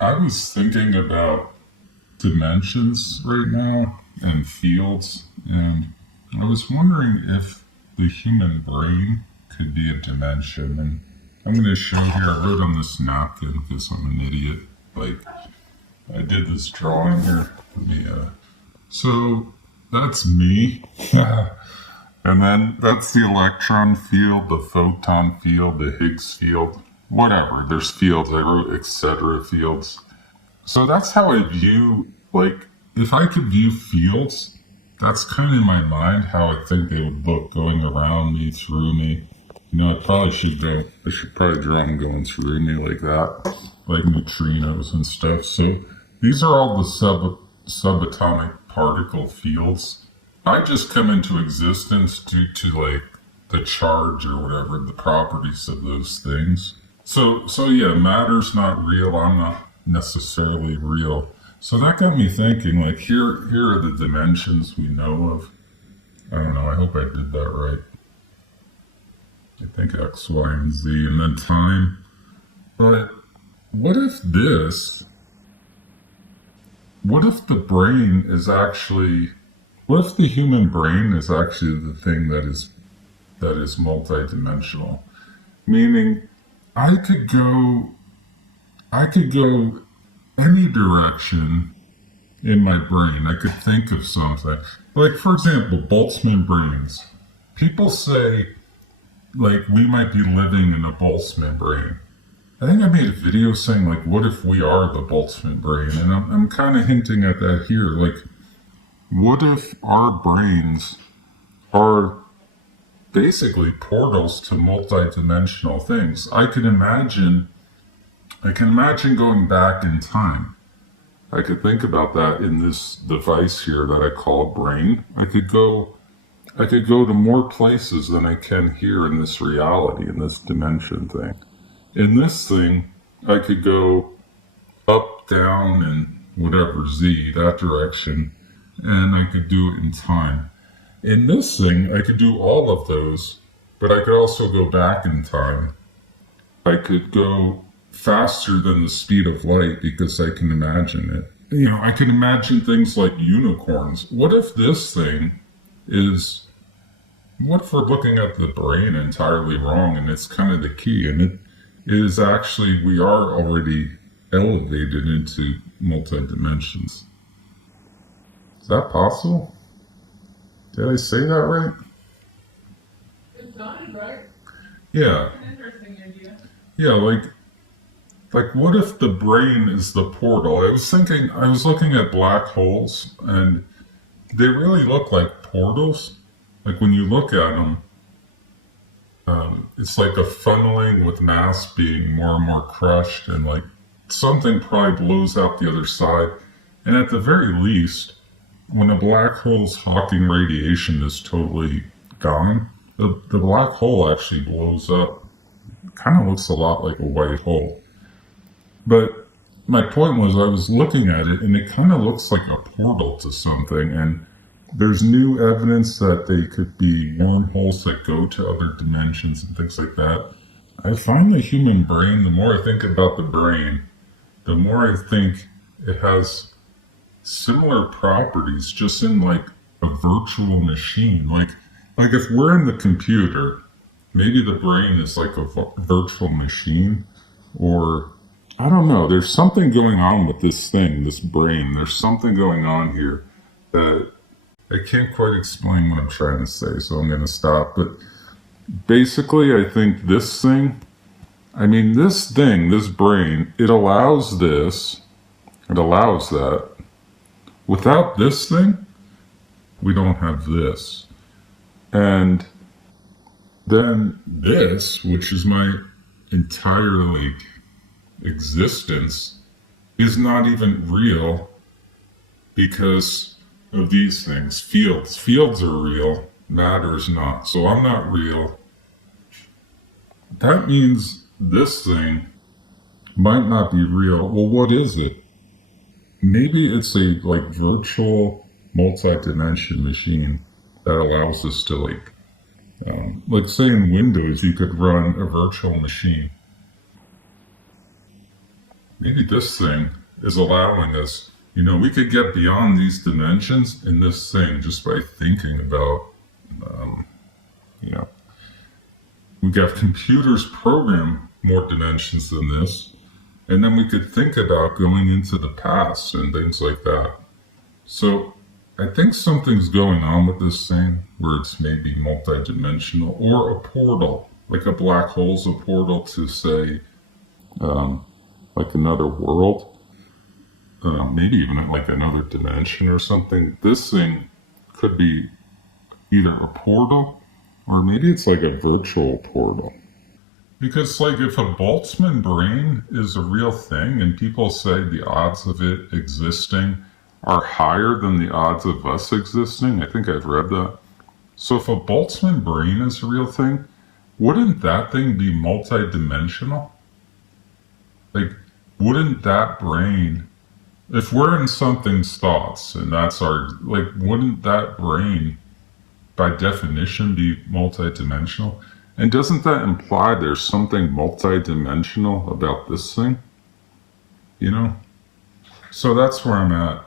I was thinking about dimensions right now and fields, and I was wondering if the human brain could be a dimension. And I'm going to show here, I wrote on this napkin because I'm an idiot. Like, I did this drawing here. So that's me. And then that's the electron field, the photon field, the Higgs field, whatever. There's fields. I wrote etc. fields. So that's how I view, like, if I could view fields, that's kind of in my mind how I think they would look going around me, through me. I should probably draw them going through me like that, like neutrinos and stuff. So these are all the subatomic particle fields. I just come into existence due to like the charge or whatever, the properties of those things. So yeah, matter's not real. I'm not necessarily real. So that got me thinking, like, here are the dimensions we know of. I don't know, I hope I did that right. I think X, Y, and Z, and then time. But what if the human brain is actually the thing that is multidimensional? Meaning, I could go any direction in my brain. I could think of something. Like, for example, Boltzmann brains. People say, like, we might be living in a Boltzmann brain. I think I made a video saying, like, what if we are the Boltzmann brain? And I'm kind of hinting at that here. Like, what if our brains are basically portals to multidimensional things? I can imagine going back in time. I could think about that in this device here that I call a brain. I could go to more places than I can here in this reality, in this dimension thing. In this thing, I could go up, down, and whatever, Z, that direction, and I could do it in time. In this thing, I could do all of those, but I could also go back in time. I could go faster than the speed of light because I can imagine it. I can imagine things like unicorns. What if we're looking at the brain entirely wrong, and it's kind of the key, and it is actually, we are already elevated into multi-dimensions. Is that possible? Did I say that right? It sounded right. Yeah. An interesting idea. Yeah, like what if the brain is the portal? I was looking at black holes, and they really look like portals. Like when you look at them, it's like a funneling with mass being more and more crushed, and like something probably blows out the other side. And at the very least, when a black hole's Hawking radiation is totally gone, the black hole actually blows up. It kind of looks a lot like a white hole. But my point was, I was looking at it, and it kind of looks like a portal to something, and there's new evidence that they could be wormholes that go to other dimensions and things like that. I find the human brain, the more I think about the brain, the more I think it has similar properties just in like a virtual machine. Like if we're in the computer, maybe the brain is like a virtual machine, or I don't know. There's something going on with this thing, this brain. There's something going on here that I can't quite explain what I'm trying to say, so I'm going to stop. But basically, I think this brain, it allows this, it allows that. Without this thing, we don't have this. And then this, which is my entire existence, is not even real because of these things. Fields are real, matter is not. So I'm not real. That means this thing might not be real. Well, what is it? Maybe it's a virtual multi-dimension machine that allows us to say in Windows, you could run a virtual machine. maybe this thing is allowing us, we could get beyond these dimensions in this thing just by thinking about, you know, we got computers program more dimensions than this, and then we could think about going into the past and things like that. So I think something's going on with this thing where it's maybe multidimensional or a portal, like a black hole's a portal to say, like another world, maybe even like another dimension or something. This thing could be either a portal or maybe it's like a virtual portal. Because, like, if a Boltzmann brain is a real thing and people say the odds of it existing are higher than the odds of us existing, I think I've read that. So, if a Boltzmann brain is a real thing, wouldn't that thing be multidimensional? Like, wouldn't that brain, if we're in something's thoughts and that's our, like, wouldn't that brain by definition be multidimensional? And doesn't that imply there's something multidimensional about this thing? So that's where I'm at.